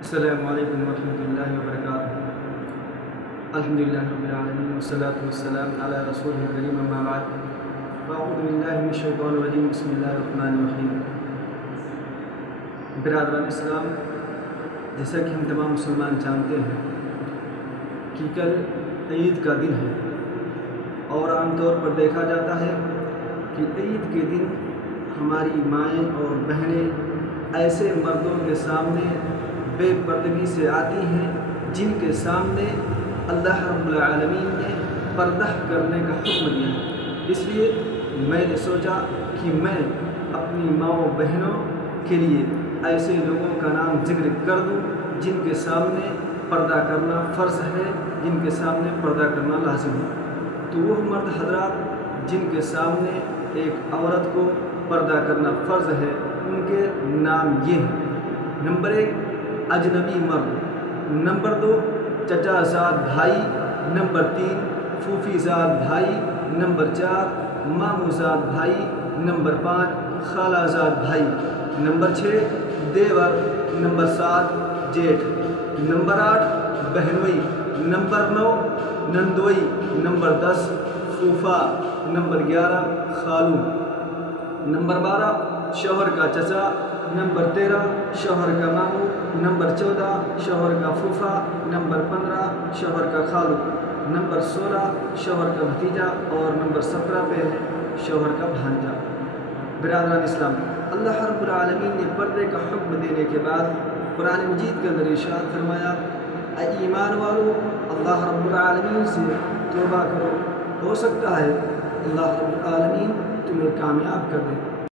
السلام علیکم ورحمۃ اللہ وبرکاتہ۔ الحمدللہ رب العالمین والصلاة والسلام علی رسول کریم، اما بعد فاعوذ باللہ من الشیطان الرجیم، بسم اللہ الرحمن الرحیم۔ برادران اسلام، جیسا کہ ہم تمام مسلمان جانتے ہیں کہ کل عید کا دن ہے، اور عام طور پر دیکھا جاتا ہے کہ عید کے دن ہماری مائیں اور بہنیں ایسے مردوں کے سامنے بے پردگی سے آتی ہیں جن کے سامنے اللہ رب العالمین نے پردہ کرنے کا حکم دیا ہے۔ اس لیے میں نے سوچا کہ میں اپنی ماؤں بہنوں کے لیے ایسے لوگوں کا نام ذکر کر دوں جن کے سامنے پردہ کرنا فرض ہے، جن کے سامنے پردہ کرنا لازم ہے۔ تو وہ مرد حضرات جن کے سامنے ایک عورت کو پردہ کرنا فرض ہے، ان کے نام یہ ہیں۔ نمبر 1 اجنبی مرد، نمبر 2 چچا زاد بھائی، نمبر 3 پھوپھی زاد بھائی، نمبر 4 ماموں زاد بھائی، نمبر 5 خالہ زاد بھائی، نمبر 6 دیور، نمبر 7 جیٹھ، نمبر 8 بہنوئی، نمبر 9 نندوئی، نمبر 10 پھوپھا، نمبر 11 خالو، نمبر 12 شوہر کا چچا، نمبر 13 شوہر کا ماموں، نمبر 14 شوہر کا پھوپھا، نمبر 15 شوہر کا خالو، نمبر 16 شوہر کا بھتیجا، اور نمبر 17 پہ ہے شوہر کا بھانجا۔ برادران اسلام، اللہ رب العالمین نے پردے کا حکم دینے کے بعد قرآن مجید کے اندر ارشاد فرمایا، اے ایمان والو، اللہ رب العالمین سے توبہ کرو، ہو سکتا ہے اللہ رب العالمین تمہیں کامیاب کر دے۔